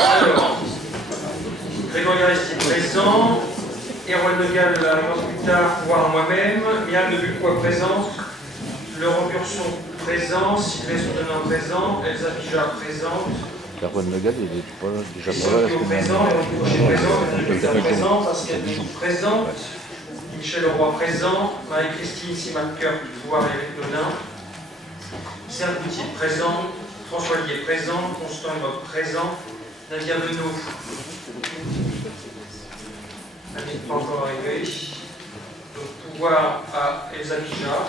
Alors, Grégory Aristide présent, Erwan de Gall arrivant plus tard, voire moi-même, Mial de Bucois présent, Laurent Burson présent, Sylvain Soudanin présent, Elsa Bijard présente, Erwan de Gall, il est pas déjà Christophe pas là. Guillaume présent, Éric Cochet présent, Daniel présent, Pascal Bijou présent, Michel Leroy présent, Marie-Christine Simacker, voire Éric Dodin, Serge Boutier présent, François Lier présent, Constant Imoc présent, Nadia Benoît n'est pas encore arrivé. Donc pouvoir à Elsa Bijard.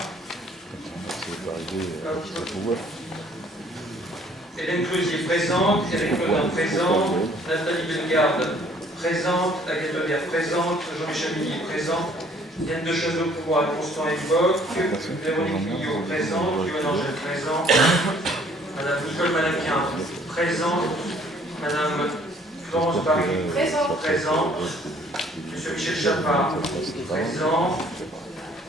Hélène Closier présente, Éric Clodin présent, Nathalie Bellegarde présente, Agathe Audière présente, Jean-Michel Milly présent, Yann de Chazot pouvoir à Constant Évoque, Véronique Millot présente, Yoann Angèle présent, Madame Nicole Malaquin présente, Madame Florence Barry présente, Monsieur Michel Chapard présent,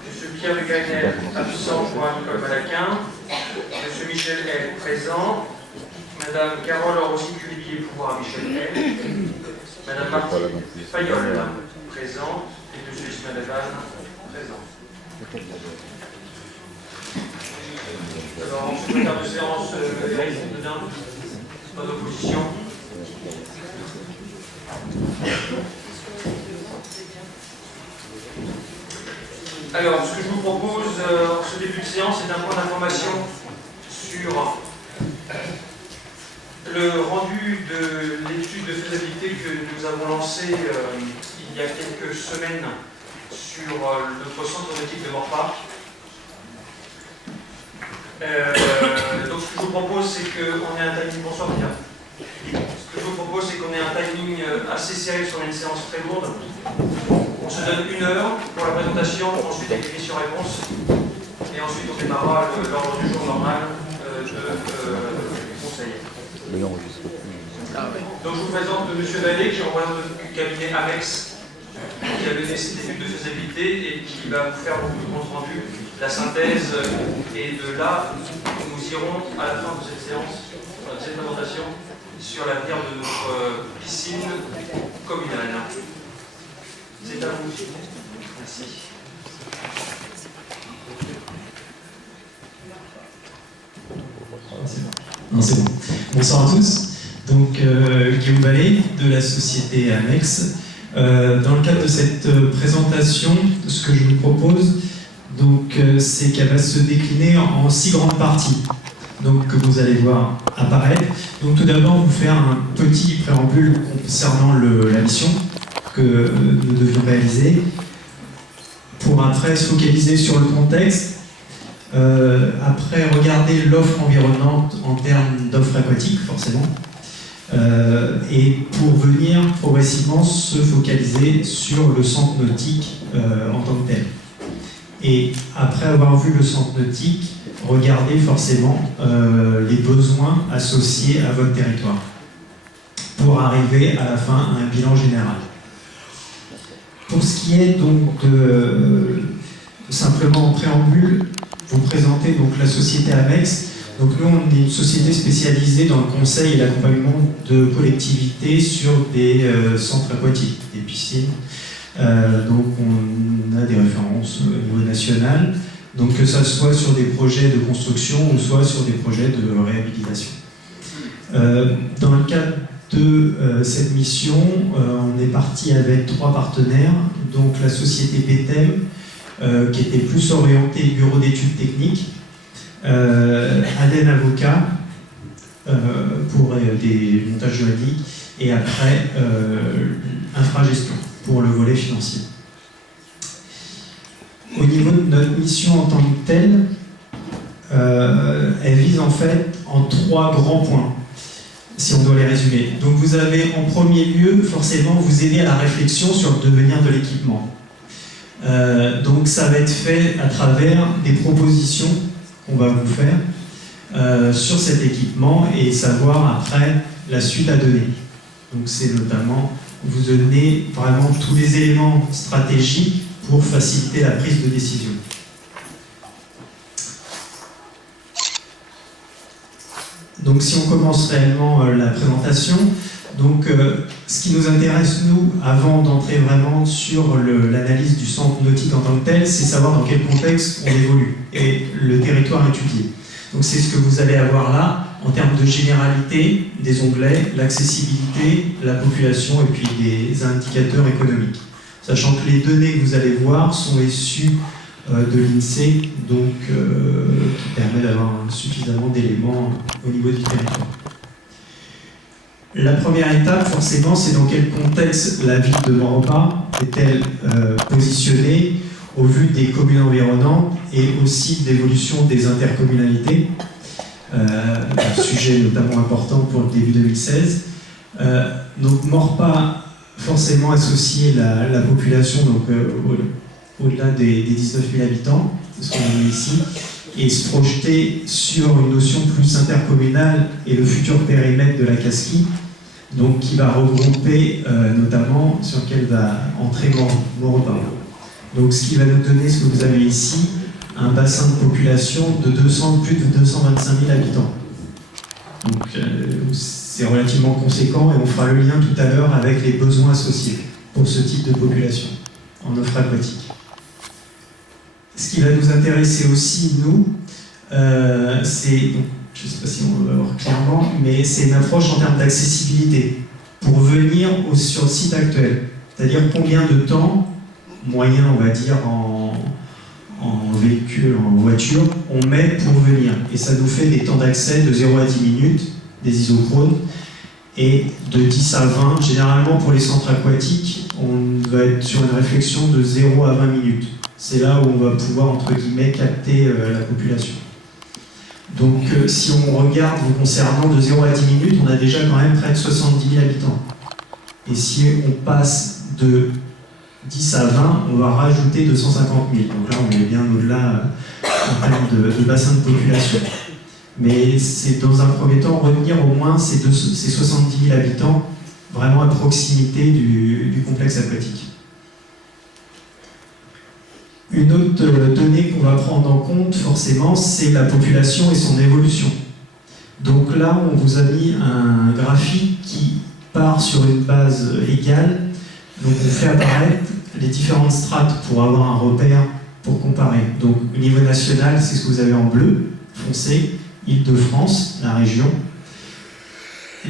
Monsieur Pierre Gagnel absent pour Nicole Malaquin, Monsieur Michel L présent, Madame Carole Rossi-Culier pouvoir à Michel L, Madame Martine Fayol présente et Monsieur Ismaël Evan présent. Alors, en secrétaire de séance, Éric Dodin, pas d'opposition. Alors, ce que je vous propose en ce début de séance, c'est un point d'information sur le rendu de l'étude de faisabilité que nous avons lancée il y a quelques semaines sur notre centre nautique de Morpa. Donc, ce que je vous propose, c'est qu'on ait un timing. Bonsoir, Pierre. Ce que je vous propose, c'est qu'on ait un timing assez serré sur une séance très lourde. On se donne 1 heure pour la présentation, ensuite les questions-réponses, et ensuite on démarrera l'ordre du jour normal du conseil. Donc je vous présente M. Vallée, qui est représentant du cabinet Amex, qui a mené cette étude de faisabilité et qui va vous faire beaucoup de compte rendu, la synthèse, et de là, nous irons à la fin de cette séance, de cette présentation, sur l'avenir de notre piscine communale. C'est à vous. Merci. Non, c'est bon. Bonsoir à tous. Donc, Guillaume Vallée de la société Amex. Dans le cadre de cette présentation, ce que je vous propose, c'est qu'elle va se décliner en 6 grandes parties. Donc, que vous allez voir apparaître. Donc, tout d'abord, vous faire un petit préambule concernant la mission que nous devions réaliser, pour après se focaliser sur le contexte, après regarder l'offre environnante en termes d'offres aquatiques, forcément, et pour venir progressivement se focaliser sur le centre nautique en tant que tel. Et après avoir vu le centre nautique, regarder forcément les besoins associés à votre territoire, pour arriver à la fin à un bilan général. Pour ce qui est donc simplement en préambule, vous présenter donc la société Amex. Donc nous, on est une société spécialisée dans le conseil et l'accompagnement de collectivités sur des centres aquatiques, des piscines. Donc on a des références au niveau national, donc que ça soit sur des projets de construction ou soit sur des projets de réhabilitation. Dans le cadre de cette mission, on est parti avec 3 partenaires, donc la société PTEM, qui était plus orientée bureau d'études techniques, Aden Avocat pour des montages juridiques, et après Infragestion pour le volet financier. Au niveau de notre mission en tant que telle, elle vise en fait en 3 grands points, si on doit les résumer. Donc vous avez en premier lieu, forcément, vous aider à la réflexion sur le devenir de l'équipement. Donc ça va être fait à travers des propositions qu'on va vous faire sur cet équipement et savoir après la suite à donner. Donc c'est notamment vous donner vraiment tous les éléments stratégiques pour faciliter la prise de décision. Donc si on commence réellement la présentation, Donc, ce qui nous intéresse, nous, avant d'entrer vraiment sur l'analyse du centre nautique en tant que tel, c'est savoir dans quel contexte on évolue et le territoire étudié. Donc, c'est ce que vous allez avoir là, en termes de généralité, des onglets, l'accessibilité, la population et puis des indicateurs économiques. Sachant que les données que vous allez voir sont issues de l'INSEE, donc qui permet d'avoir suffisamment d'éléments au niveau du territoire. La première étape, forcément, c'est dans quel contexte la ville de Maurepas est-elle positionnée au vu des communes environnantes et aussi de l'évolution des intercommunalités, un sujet notamment important pour le début 2016. Donc Maurepas, forcément associé la population donc, au-delà des 19 000 habitants, c'est ce qu'on a mis ici, et se projeter sur une notion plus intercommunale et le futur périmètre de la Casquie, donc qui va regrouper notamment sur lequel va entrer Maurepas. Donc ce qui va nous donner, ce que vous avez ici, un bassin de population de plus de 225 000 habitants. Donc c'est relativement conséquent et on fera le lien tout à l'heure avec les besoins associés pour ce type de population en offre aquatique. Ce qui va nous intéresser aussi, nous, c'est, je ne sais pas si on va voir clairement, mais c'est une approche en termes d'accessibilité pour venir sur le site actuel. C'est-à-dire combien de temps moyen, on va dire, en véhicule, en voiture, on met pour venir. Et ça nous fait des temps d'accès de 0 à 10 minutes, des isochrones, et de 10 à 20. Généralement, pour les centres aquatiques, on va être sur une réflexion de 0 à 20 minutes. C'est là où on va pouvoir, entre guillemets, capter la population. Donc, si on regarde vous concernant de 0 à 10 minutes, on a déjà quand même près de 70 000 habitants. Et si on passe de 10 à 20, on va rajouter 250 000. Donc là, on est bien au-delà en termes de bassin de population. Mais c'est dans un premier temps retenir au moins ces 70 000 habitants vraiment à proximité du complexe aquatique. Une autre donnée qu'on va prendre en compte, forcément, c'est la population et son évolution. Donc là, on vous a mis un graphique qui part sur une base égale. Donc on fait apparaître les différentes strates pour avoir un repère pour comparer. Donc au niveau national, c'est ce que vous avez en bleu foncé, Île-de-France, la région,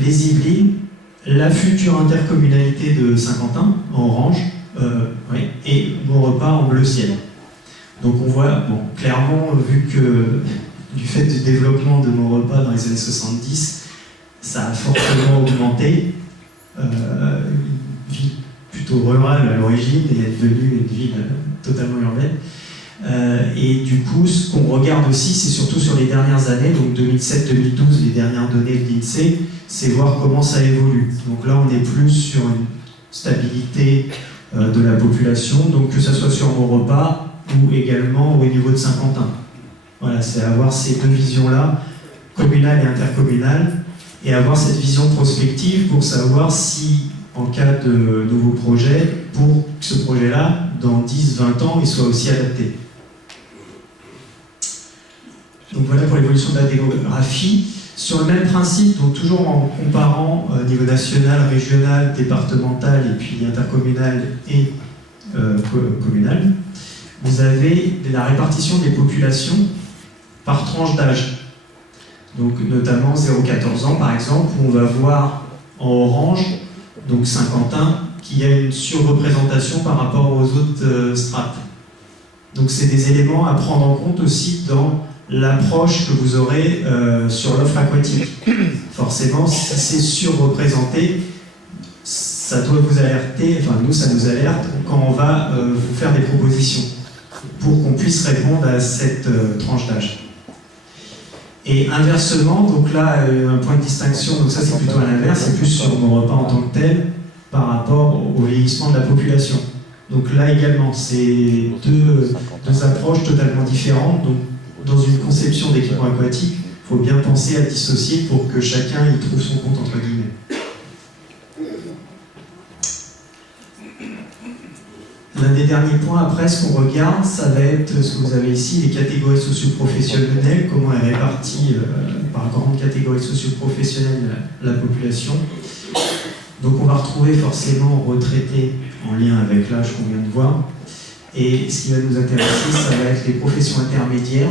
les Yvelines, la future intercommunalité de Saint-Quentin en orange, et Maurepas en bleu ciel. Donc on voit, bon, clairement, vu que du fait du développement de Maurepas dans les années 70, ça a fortement augmenté. Une ville plutôt rurale à l'origine et est devenue une ville totalement urbaine. Et du coup, ce qu'on regarde aussi, c'est surtout sur les dernières années, donc 2007-2012, les dernières données de l'INSEE, c'est voir comment ça évolue. Donc là, on est plus sur une stabilité de la population, donc que ce soit sur Maurepas ou également au niveau de Saint-Quentin. Voilà, c'est avoir ces deux visions-là, communale et intercommunale, et avoir cette vision prospective pour savoir si, en cas de nouveau projet, pour que ce projet-là, dans 10-20 ans, il soit aussi adapté. Donc voilà pour l'évolution de la démographie. Sur le même principe, donc toujours en comparant niveau national, régional, départemental et puis intercommunal et communal, vous avez la répartition des populations par tranche d'âge. Donc notamment 0-14 ans par exemple, où on va voir en orange, donc Saint-Quentin, qu'il y a une surreprésentation par rapport aux autres strates. Donc c'est des éléments à prendre en compte aussi dans l'approche que vous aurez sur l'offre aquatique. Forcément, si c'est surreprésenté, ça doit vous alerter, enfin nous ça nous alerte quand on va vous faire des propositions pour qu'on puisse répondre à cette tranche d'âge. Et inversement, donc là un point de distinction, donc ça c'est plutôt à l'inverse, c'est plus sur Maurepas en tant que tel par rapport au vieillissement de la population. Donc là également, c'est deux approches totalement différentes. Donc, dans une conception d'équipement aquatique, il faut bien penser à dissocier pour que chacun y trouve son compte entre guillemets. L'un des derniers points après, ce qu'on regarde, ça va être ce que vous avez ici, les catégories socio-professionnelles, comment est répartie par grande catégorie socio-professionnelle la population. Donc on va retrouver forcément retraités en lien avec l'âge qu'on vient de voir. Et ce qui va nous intéresser, ça va être les professions intermédiaires,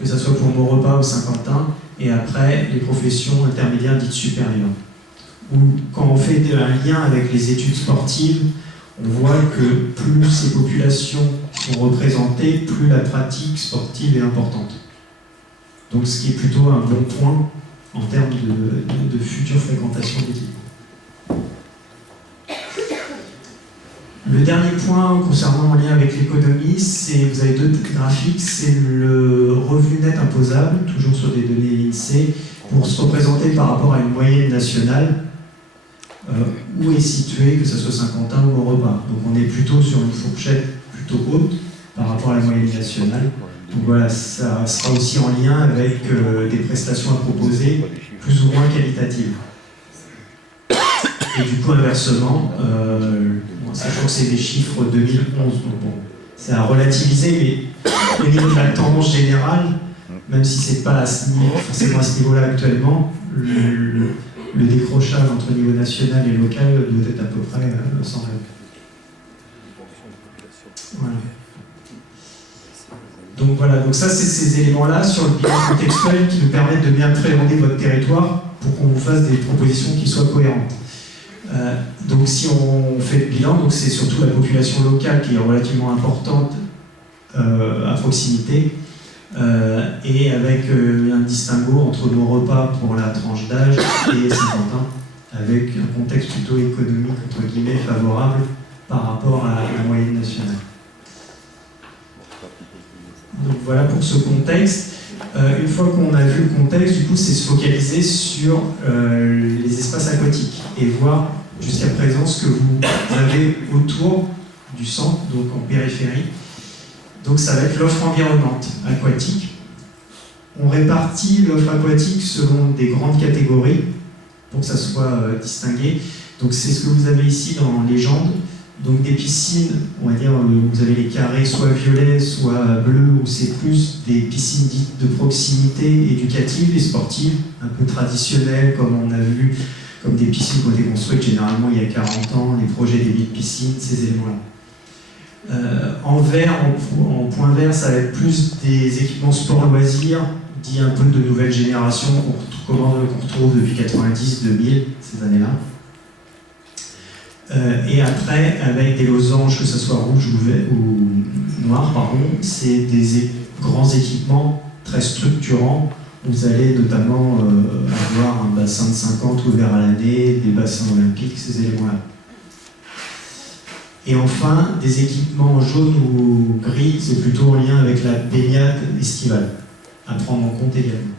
que ce soit pour Maurepas ou Saint-Quentin, et après les professions intermédiaires dites supérieures. Où quand on fait un lien avec les études sportives, on voit que plus ces populations sont représentées, plus la pratique sportive est importante. Donc ce qui est plutôt un bon point en termes de future fréquentation d'équipes. Le dernier point concernant en lien avec l'économie, c'est, vous avez deux graphiques, c'est le revenu net imposable, toujours sur des données INSEE, pour se représenter par rapport à une moyenne nationale, où est situé, que ce soit Saint-Quentin ou Maurepas. Donc on est plutôt sur une fourchette plutôt haute par rapport à la moyenne nationale. Donc voilà, ça sera aussi en lien avec des prestations à proposer, plus ou moins qualitatives. Et du coup, inversement, sachant que c'est des chiffres 2011, donc bon, c'est à relativiser, mais au niveau de la tendance générale, même si c'est pas forcément à ce niveau-là actuellement, le décrochage entre niveau national et local doit être à peu près semblable. Voilà. Donc voilà, donc ça c'est ces éléments-là sur le bilan contextuel qui nous permettent de bien appréhender votre territoire pour qu'on vous fasse des propositions qui soient cohérentes. Donc si on fait le bilan, donc c'est surtout la population locale qui est relativement importante à proximité et avec un distinguo entre Maurepas pour la tranche d'âge et Saint-Quentin avec un contexte plutôt économique entre guillemets favorable par rapport à la moyenne nationale. Donc voilà pour ce contexte. Une fois qu'on a vu le contexte, du coup, c'est se focaliser sur les espaces aquatiques et voir jusqu'à présent ce que vous avez autour du centre, donc en périphérie. Donc ça va être l'offre environnante aquatique. On répartit l'offre aquatique selon des grandes catégories pour que ça soit distingué. Donc c'est ce que vous avez ici dans Légende. Donc des piscines, on va dire, vous avez les carrés soit violets, soit bleus, où c'est plus des piscines dites de proximité éducatives et sportives, un peu traditionnelles, comme on a vu, comme des piscines qui ont été construites généralement il y a 40 ans, les projets des villes piscines, ces éléments-là. En vert, en point vert, ça va être plus des équipements sport-loisirs, dit un peu de nouvelle génération, qu'on retrouve depuis 90-2000, ces années-là. Et après, avec des losanges, que ce soit rouge ou noir, pardon, c'est des grands équipements très structurants. Vous allez notamment avoir un bassin de 50 ouvert à l'année, des bassins olympiques, ces éléments-là. Et enfin, des équipements jaunes ou gris, c'est plutôt en lien avec la baignade estivale, à prendre en compte également.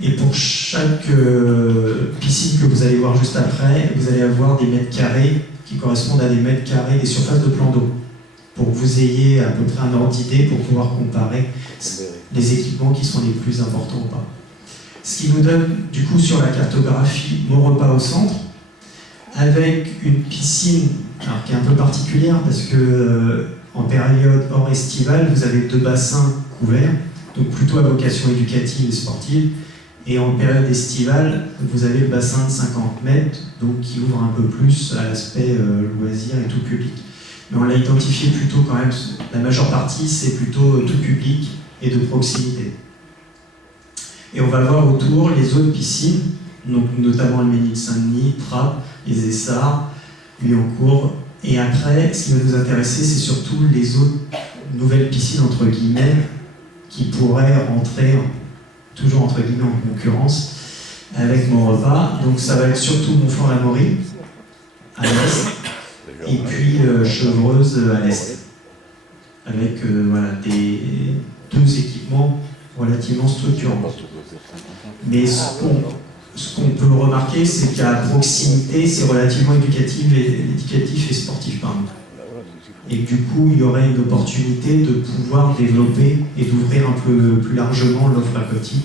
Et pour chaque piscine que vous allez voir juste après, vous allez avoir des mètres carrés qui correspondent à des mètres carrés des surfaces de plan d'eau, pour que vous ayez à peu près un ordre d'idée pour pouvoir comparer les équipements qui sont les plus importants ou pas. Ce qui nous donne du coup sur la cartographie Maurepas au centre, avec une piscine alors, qui est un peu particulière parce que en période hors estivale, vous avez 2 bassins couverts, donc plutôt à vocation éducative et sportive. Et en période estivale, vous avez le bassin de 50 mètres, donc qui ouvre un peu plus à l'aspect loisir et tout public. Mais on l'a identifié plutôt quand même, la majeure partie c'est plutôt tout public et de proximité. Et on va voir autour les autres piscines, donc notamment le Ménil-Saint-Denis, Trappes, les Essarts, Huancourt. Et après, ce qui va nous intéresser, c'est surtout les autres nouvelles piscines, entre guillemets, qui pourraient rentrer toujours entre guillemets en concurrence avec Maurepas. Donc ça va être surtout Montfort-la-Maurie à l'est et puis Chevreuse à l'est, avec voilà, des 2 équipements relativement structurants. Mais ce qu'on peut remarquer, c'est qu'à proximité, c'est relativement éducatif et sportif. Pardon. Et du coup, il y aurait une opportunité de pouvoir développer et d'ouvrir un peu plus largement l'offre aquatique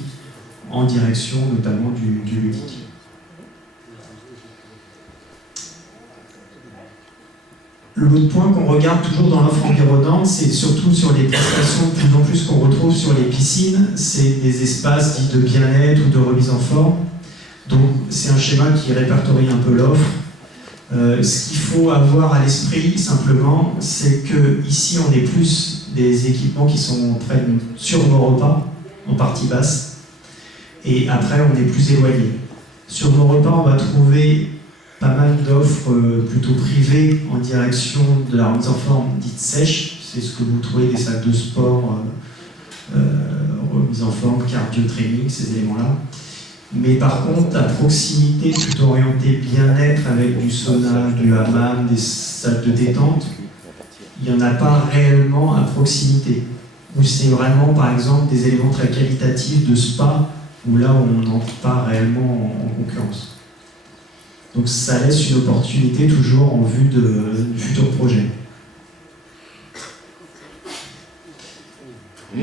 en direction notamment du ludique. L'autre point qu'on regarde toujours dans l'offre environnante, c'est surtout sur les prestations de plus en plus qu'on retrouve sur les piscines, c'est des espaces dits de bien-être ou de remise en forme. Donc c'est un schéma qui répertorie un peu l'offre. Ce qu'il faut avoir à l'esprit, simplement, c'est que ici, on est plus des équipements qui sont sur nos repas, en partie basse, et après, on est plus éloigné. Sur nos repas, on va trouver pas mal d'offres plutôt privées en direction de la remise en forme dite sèche. C'est ce que vous trouvez des salles de sport, remise en forme, cardio training, ces éléments-là. Mais par contre, à proximité, plutôt orienté bien-être avec du sauna, du hammam, des salles de détente, il n'y en a pas réellement à proximité. Où c'est vraiment, par exemple, des éléments très qualitatifs de spa, où là, on n'entre pas réellement en concurrence. Donc ça laisse une opportunité toujours en vue du futur projet.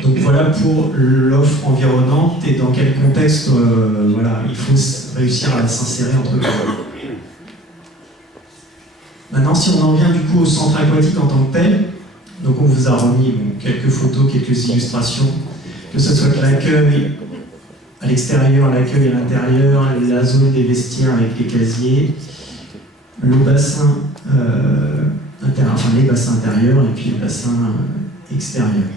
Donc voilà pour l'offre environnante et dans quel contexte voilà, il faut réussir à s'insérer entre eux. Maintenant, si on en vient du coup au centre aquatique en tant que tel, donc on vous a remis quelques photos, quelques illustrations, que ce soit l'accueil à l'extérieur, l'accueil à l'intérieur, la zone des vestiaires avec les casiers, le bassin les bassins intérieurs et puis le bassin extérieur.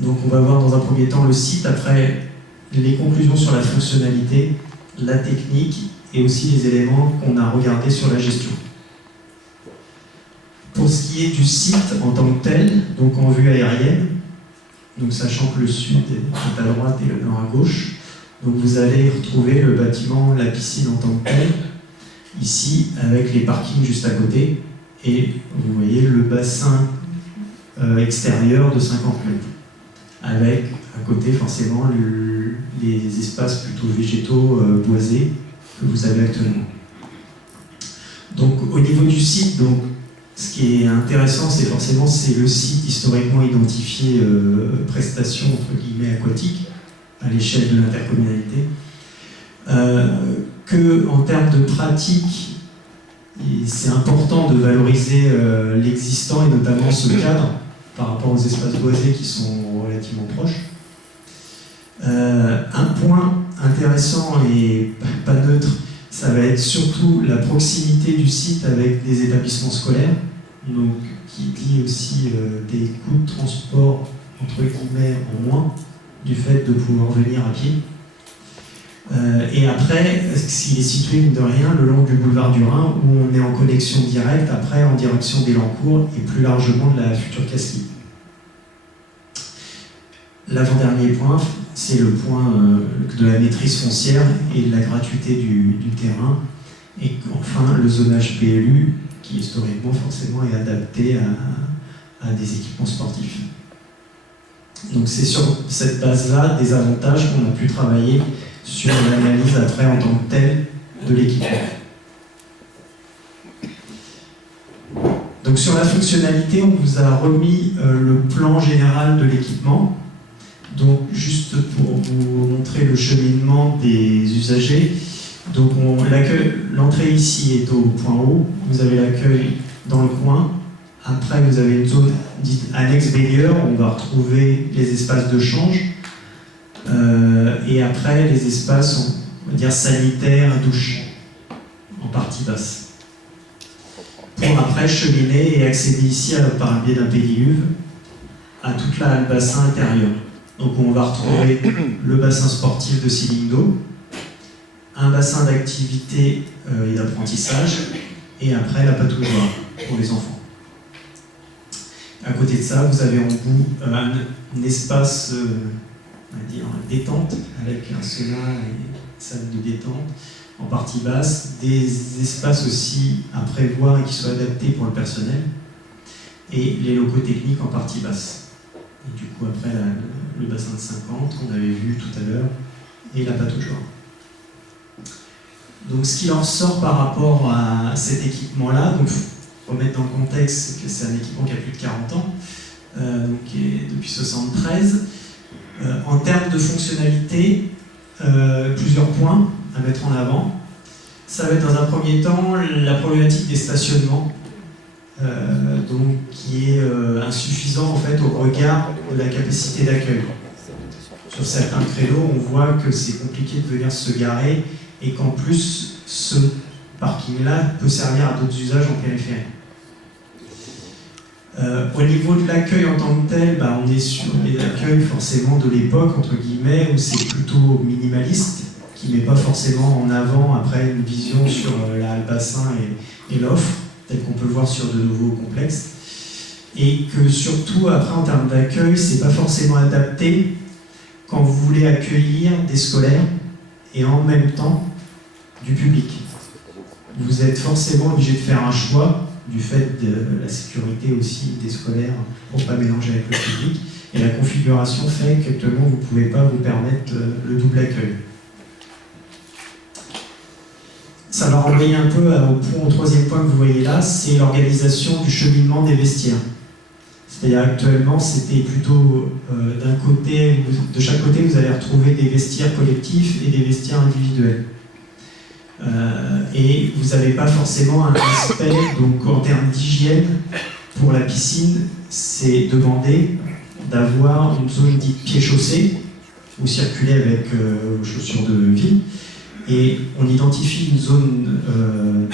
Donc on va voir dans un premier temps le site, après les conclusions sur la fonctionnalité, la technique et aussi les éléments qu'on a regardés sur la gestion. Pour ce qui est du site en tant que tel, donc en vue aérienne, donc sachant que le sud est à droite et le nord à gauche, donc vous allez retrouver le bâtiment, la piscine en tant que tel, ici avec les parkings juste à côté, et vous voyez le bassin extérieur de 50 mètres. Avec à côté forcément les espaces plutôt végétaux boisés que vous avez actuellement. Donc au niveau du site, donc, ce qui est intéressant, c'est forcément le site historiquement identifié prestation entre guillemets aquatique à l'échelle de l'intercommunalité. Que en termes de pratique, c'est important de valoriser l'existant et notamment ce cadre par rapport aux espaces boisés qui sont relativement proches. Un point intéressant et pas neutre, ça va être surtout la proximité du site avec des établissements scolaires, donc qui dit aussi des coûts de transport entre guillemets en moins du fait de pouvoir venir à pied. Et après, s'il est situé, mine de rien, le long du boulevard du Rhin, où on est en connexion directe, après en direction d'Élancourt et plus largement de la future Castille. L'avant-dernier point, c'est le point de la maîtrise foncière et de la gratuité du terrain. Et enfin, le zonage PLU, qui historiquement, forcément, est adapté à des équipements sportifs. Donc c'est sur cette base-là des avantages qu'on a pu travailler sur l'analyse après en tant que telle de l'équipement. Donc sur la fonctionnalité, on vous a remis le plan général de l'équipement. Donc juste pour vous montrer le cheminement des usagers, donc l'entrée ici est au point haut, vous avez l'accueil dans le coin, après vous avez une zone dite annexe baigneur où on va retrouver les espaces de change, et après les espaces, on va dire sanitaires, douche, en partie basse. Pour après cheminer et accéder ici par le biais d'un pédiluve à toute la bassin intérieur. Donc on va retrouver le bassin sportif de ceiling d'eau, un bassin d'activité et d'apprentissage, et après la patouilloire pour les enfants. À côté de ça, vous avez en bout un espace on va dire, détente, avec un sauna et une salle de détente en partie basse, des espaces aussi à prévoir et qui soient adaptés pour le personnel, et les locaux techniques en partie basse. Et du coup, après, le bassin de 50 qu'on avait vu tout à l'heure, et la pataugeoire. Donc ce qui en ressort par rapport à cet équipement-là, donc pour remettre dans le contexte que c'est un équipement qui a plus de 40 ans, donc qui est depuis 1973. En termes de fonctionnalité, plusieurs points à mettre en avant. Ça va être dans un premier temps la problématique des stationnements, donc qui est insuffisant en fait au regard de la capacité d'accueil. Sur certains créneaux, on voit que c'est compliqué de venir se garer et qu'en plus, ce parking-là peut servir à d'autres usages en périphérie. Au niveau de l'accueil en tant que tel, on est sur les accueils forcément de l'époque, entre guillemets, où c'est plutôt minimaliste, qui ne met pas forcément en avant après une vision sur la halle bassin et l'offre, tel qu'on peut le voir sur de nouveaux complexes. Et que surtout, après, en termes d'accueil, c'est pas forcément adapté quand vous voulez accueillir des scolaires et en même temps du public. Vous êtes forcément obligé de faire un choix du fait de la sécurité aussi des scolaires pour ne pas mélanger avec le public. Et la configuration fait qu'actuellement, vous ne pouvez pas vous permettre le double accueil. Ça va renvoyer un peu au troisième point que vous voyez là, c'est l'organisation du cheminement des vestiaires. C'est-à-dire actuellement, c'était plutôt d'un côté, de chaque côté, vous allez retrouver des vestiaires collectifs et des vestiaires individuels. Et vous n'avez pas forcément un respect, donc en termes d'hygiène, pour la piscine, c'est demandé d'avoir une zone dite pied-chaussée, ou circuler avec vos chaussures de ville, et on identifie une zone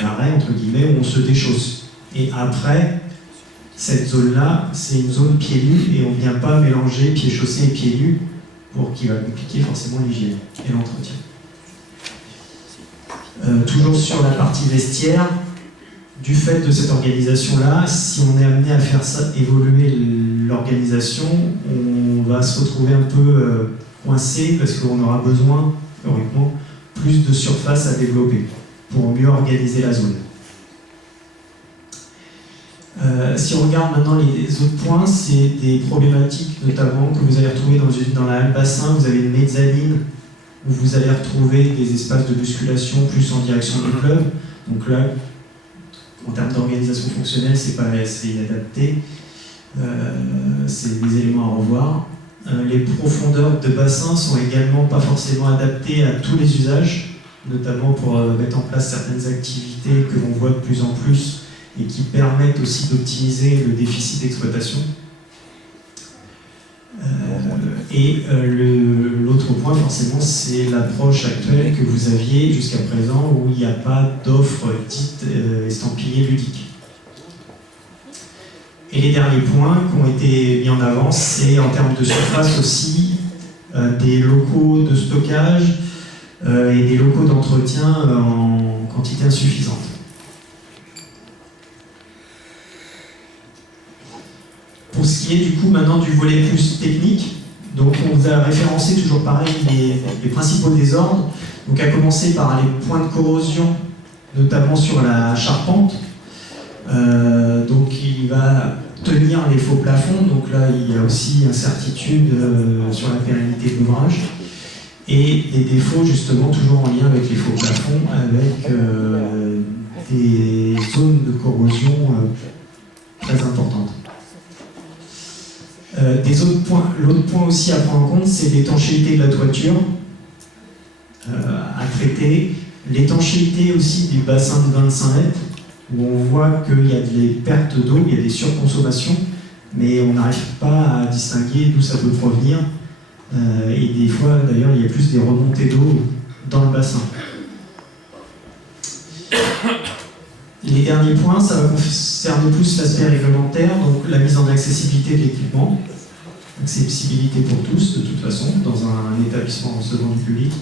d'arrêt, entre guillemets, où on se déchausse. Et après, cette zone-là, c'est une zone pieds nus, et on ne vient pas mélanger pieds chaussés et pieds nus, pour qu'il va compliquer forcément l'hygiène et l'entretien. Toujours sur la partie vestiaire, du fait de cette organisation-là, si on est amené à faire ça, évoluer l'organisation, on va se retrouver un peu coincé parce qu'on aura besoin, théoriquement, plus de surface à développer pour mieux organiser la zone. Si on regarde maintenant les autres points, c'est des problématiques notamment que vous allez retrouver dans la halle bassin. Vous avez une mezzanine où vous allez retrouver des espaces de musculation plus en direction du club. Donc là, en termes d'organisation fonctionnelle, c'est pas assez inadapté. C'est des éléments à revoir. Les profondeurs de bassin sont également pas forcément adaptées à tous les usages, notamment pour mettre en place certaines activités que l'on voit de plus en plus et qui permettent aussi d'optimiser le déficit d'exploitation. L'autre point, forcément, c'est l'approche actuelle que vous aviez jusqu'à présent où il n'y a pas d'offre dite estampillée ludique. Et les derniers points qui ont été mis en avant, c'est en termes de surface aussi, des locaux de stockage et des locaux d'entretien en quantité insuffisante. Pour ce qui est du coup maintenant du volet plus technique, donc on vous a référencé toujours pareil les principaux désordres, donc à commencer par les points de corrosion, notamment sur la charpente. Donc il va tenir les faux plafonds, donc là il y a aussi incertitude sur la pérennité de l'ouvrage, et des défauts justement toujours en lien avec les faux plafonds, avec des zones de corrosion très importantes. L'autre point aussi à prendre en compte, c'est l'étanchéité de la toiture à traiter, l'étanchéité aussi du bassin de 25 mètres, où on voit qu'il y a des pertes d'eau, il y a des surconsommations, mais on n'arrive pas à distinguer d'où ça peut provenir. Et des fois, d'ailleurs, il y a plus des remontées d'eau dans le bassin. Les derniers points, ça va concerner plus l'aspect réglementaire, donc la mise en accessibilité de l'équipement, accessibilité pour tous, de toute façon, dans un établissement recevant du public.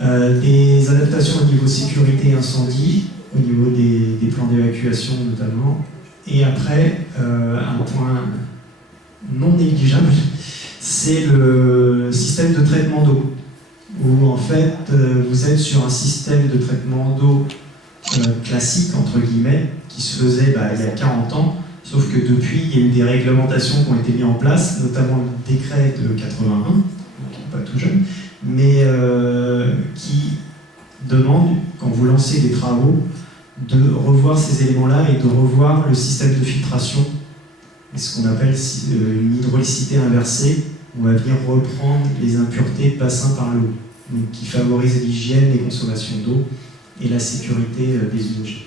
Des adaptations au niveau sécurité et incendie, au niveau des plans d'évacuation notamment. Et après, un point non négligeable, c'est le système de traitement d'eau, où en fait vous êtes sur un système de traitement d'eau classique, entre guillemets, qui se faisait il y a 40 ans, sauf que depuis, il y a eu des réglementations qui ont été mises en place, notamment le décret de 81, qui n'est pas tout jeune, mais qui demande, quand vous lancez des travaux, de revoir ces éléments-là et de revoir le système de filtration, ce qu'on appelle une hydraulicité inversée. On va venir reprendre les impuretés de bassin par l'eau, donc qui favorise l'hygiène, les consommations d'eau et la sécurité des usagers.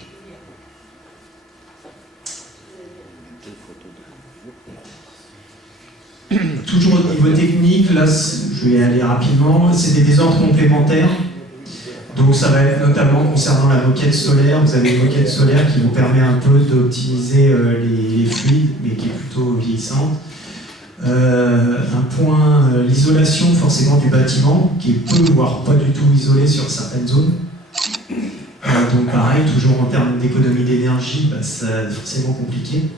Toujours au niveau technique, là je vais aller rapidement, c'est des désordres complémentaires. Donc ça va être notamment concernant la moquette solaire. Vous avez une moquette solaire qui vous permet un peu d'optimiser les fluides, mais qui est plutôt vieillissante. Un point, l'isolation forcément du bâtiment, qui est peu, voire pas du tout isolé sur certaines zones. Donc pareil, toujours en termes d'économie d'énergie, c'est forcément compliqué.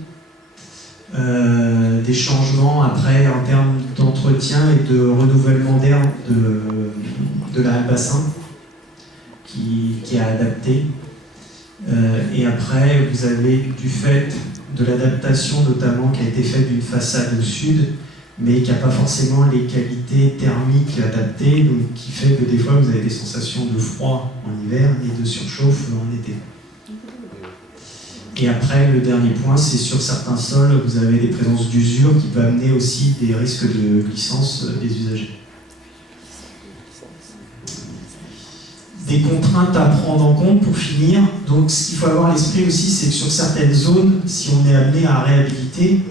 Des changements après en termes d'entretien et de renouvellement d'air de la bassin qui est adapté. Et après, vous avez du fait de l'adaptation notamment qui a été faite d'une façade au sud, mais qui n'a pas forcément les qualités thermiques adaptées, donc qui fait que des fois vous avez des sensations de froid en hiver et de surchauffe en été. Et après, le dernier point, c'est sur certains sols, vous avez des présences d'usure qui peuvent amener aussi des risques de glissance des usagers. Des contraintes à prendre en compte pour finir. Donc ce qu'il faut avoir à l'esprit aussi, c'est que sur certaines zones, si on est amené à réhabiliter,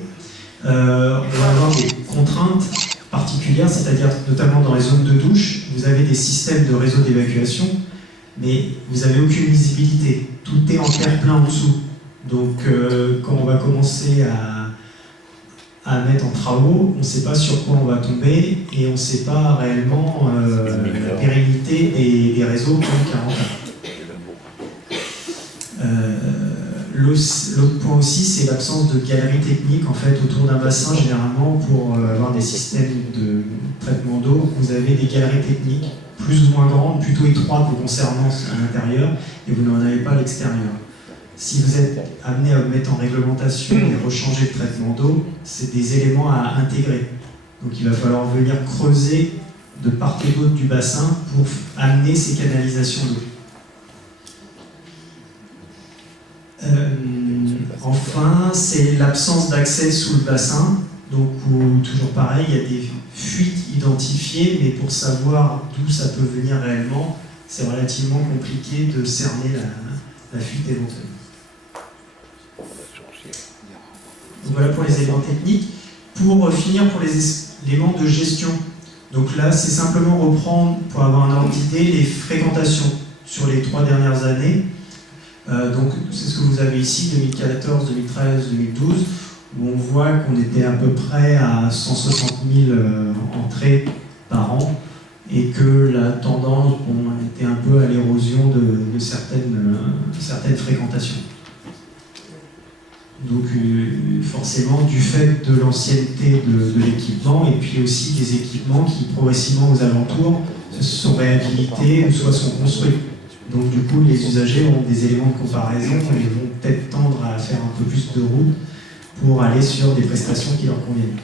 on va avoir des contraintes particulières, c'est-à-dire notamment dans les zones de douche, vous avez des systèmes de réseau d'évacuation, mais vous n'avez aucune visibilité. Tout est en terre-plein en dessous. Donc quand on va commencer à mettre en travaux, on ne sait pas sur quoi on va tomber et on ne sait pas réellement la pérennité des réseaux comme 40 ans. L'autre point aussi, c'est l'absence de galeries techniques en fait, autour d'un bassin. Généralement, pour avoir des systèmes de traitement d'eau, vous avez des galeries techniques plus ou moins grandes, plutôt étroites vous concernant à l'intérieur, et vous n'en avez pas à l'extérieur. Si vous êtes amené à mettre en réglementation et rechanger le traitement d'eau, c'est des éléments à intégrer. Donc il va falloir venir creuser de part et d'autre du bassin pour amener ces canalisations d'eau. Enfin, c'est l'absence d'accès sous le bassin. Donc toujours pareil, il y a des fuites identifiées, mais pour savoir d'où ça peut venir réellement, c'est relativement compliqué de cerner la fuite éventuelle. Donc voilà pour les éléments techniques. Pour finir, pour les éléments de gestion. Donc là, c'est simplement reprendre, pour avoir un ordre d'idée, les fréquentations sur les 3 dernières années. Donc c'est ce que vous avez ici, 2014, 2013, 2012, où on voit qu'on était à peu près à 160 000 entrées par an, et que la tendance était un peu à l'érosion de certaines fréquentations. Donc forcément du fait de l'ancienneté de l'équipement et puis aussi des équipements qui progressivement aux alentours se sont réhabilités ou soit sont construits. Donc du coup les usagers ont des éléments de comparaison et vont peut-être tendre à faire un peu plus de route pour aller sur des prestations qui leur conviennent.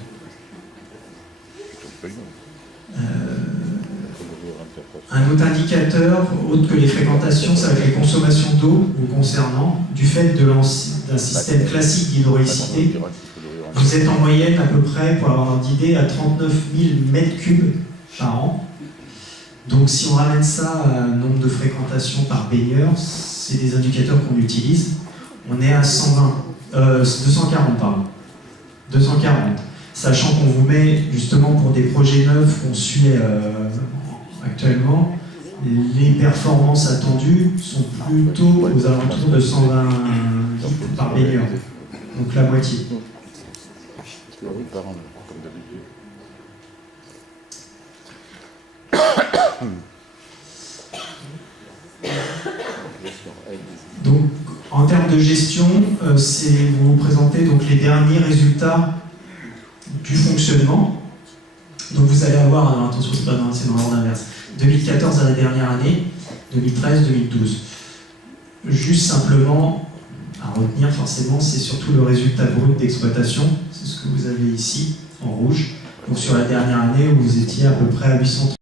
Un autre indicateur, autre que les fréquentations, ça va être les consommations d'eau vous concernant. Du fait d'un système classique d'hydraulicité, vous êtes en moyenne à peu près, pour avoir une idée, à 39 000 m3 par an. Donc si on ramène ça à nombre de fréquentations par baigneur, c'est des indicateurs qu'on utilise, on est à 240, pardon. 240. Sachant qu'on vous met, justement pour des projets neufs qu'on suit actuellement, les performances attendues sont plutôt aux alentours de 120 litres par baigneur, donc la moitié. Donc, en termes de gestion, vous vous présentez donc les derniers résultats du fonctionnement. Donc vous allez avoir, alors attention, c'est dans l'ordre inverse, 2014 à la dernière année, 2013, 2012. Juste simplement à retenir forcément, c'est surtout le résultat brut d'exploitation, c'est ce que vous avez ici en rouge. Donc sur la dernière année où vous étiez à peu près à 830